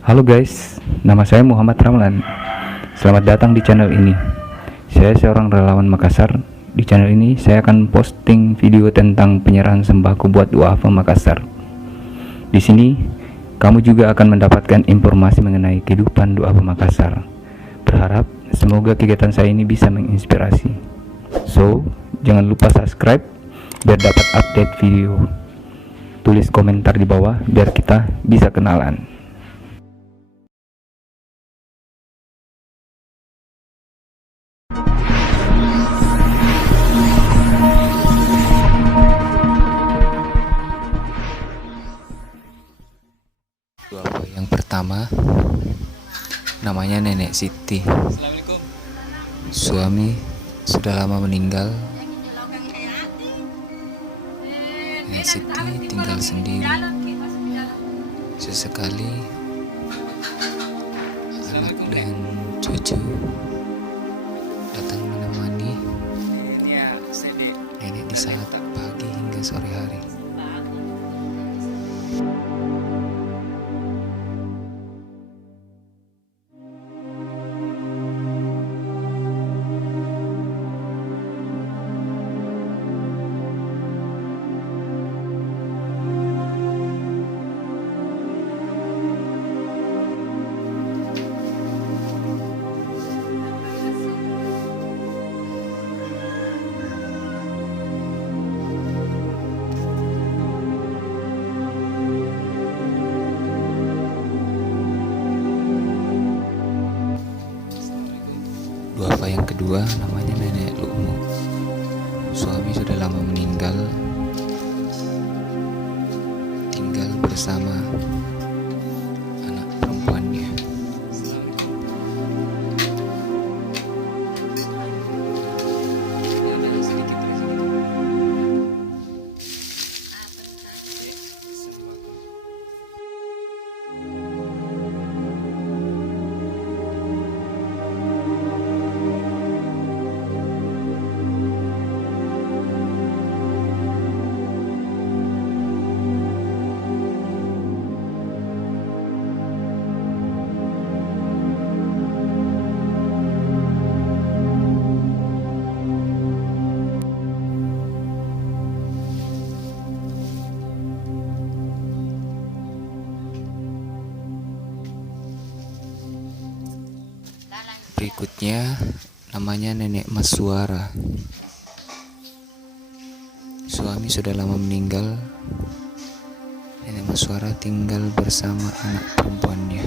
Halo guys, nama saya Muhammad Ramlan. Selamat datang di channel ini. Saya seorang relawan Makassar. Di channel ini saya akan posting video tentang penyerahan sembako buat duafa Makassar. Di sini kamu juga akan mendapatkan informasi mengenai kehidupan duafa Makassar. Berharap semoga kegiatan saya ini bisa menginspirasi. So, jangan lupa subscribe biar dapat update video. Tulis komentar di bawah biar kita bisa kenalan. Yang pertama namanya Nenek Siti. Suami sudah lama meninggal. Nenek Siti tinggal sendiri. Sesekali anak dan cucu datang menemani nenek di saat pagi hingga sore hari. Duafa yang kedua namanya Nenek Lukmu. Suami sudah lama meninggal, tinggal bersama anak perempuannya. Berikutnya namanya Nenek Maswara. Suami sudah lama meninggal. Nenek Maswara tinggal bersama anak perempuannya.